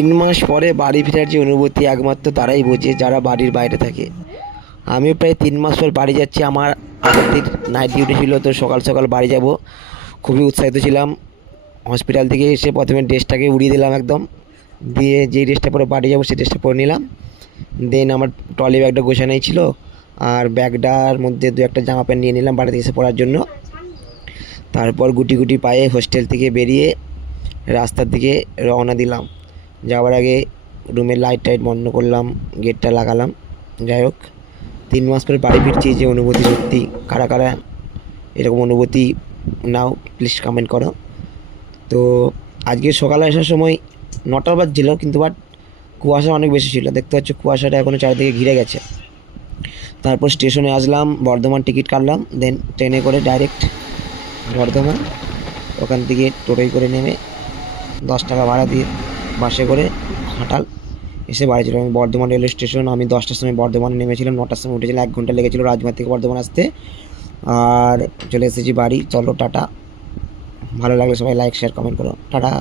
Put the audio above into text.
তিন মাস পরে বাড়ি ফেরার যে অনুভূতি একমাত্র তারাই বোঝে যারা বাড়ির বাইরে থাকে। আমি প্রায় 3 মাস পর বাড়ি যাচ্ছি। আমার আগের দিন নাইট ডিউটি ছিল, তো সকাল সকাল বাড়ি যাব। খুবই উৎসাহিত ছিলাম। হসপিটাল থেকে এসে প্রথমে ড্রেসটাকে উড়িয়ে দিলাম একদম, দিয়ে যেই ড্রেসটা পরে বাড়ি যাবো সেই ড্রেসটা পরে নিলাম। দেন আমার ট্রলি ব্যাগটা গোছানোই ছিল, আর ব্যাগটার মধ্যে দু একটা জামা প্যান্ট নিয়ে নিলাম বাড়িতে এসে পরার জন্য। তারপর গুটি গুটি পায়ে হোস্টেল থেকে বেরিয়ে রাস্তার দিকে রওনা দিলাম। যাওয়ার আগে রুমের লাইট টাইট বন্ধ করলাম, গেটটা লাগালাম। যাই হোক, 3 মাস পরে বাড়ি ফিরছি, যে অনুভূতি সত্যি। কারা কারা এরকম অনুভূতি নাও প্লিজ কমেন্ট করো। তো আজকে সকালে আসার সময় 9টা বাজছিল, কিন্তু বাট কুয়াশা অনেক বেশি ছিল। দেখতে পাচ্ছ কুয়াশাটা এখনও চারিদিকে ঘিরে গেছে। তারপর স্টেশনে আসলাম, বর্ধমান টিকিট কাটলাম, দেন ট্রেনে করে ডাইরেক্ট বর্ধমান। ওখান থেকে টোটোয় করে নেমে 10 টাকা ভাড়া দিয়ে বাসে করে ঘাটাল এসে বাড়ি ছিল। আমি বর্ধমান রেলওয়ে স্টেশন, আমি 10টার সময় বর্ধমানে নেমেছিলাম, 9টার সময় উঠেছিলাম। 1 ঘন্টা লেগেছিলো রাজবাড়ি থেকে বর্ধমান আসতে। আর চলে এসেছি বাড়ি। চলো টাটা, ভালো লাগলে সবাই লাইক শেয়ার কমেন্ট করো। টাটা।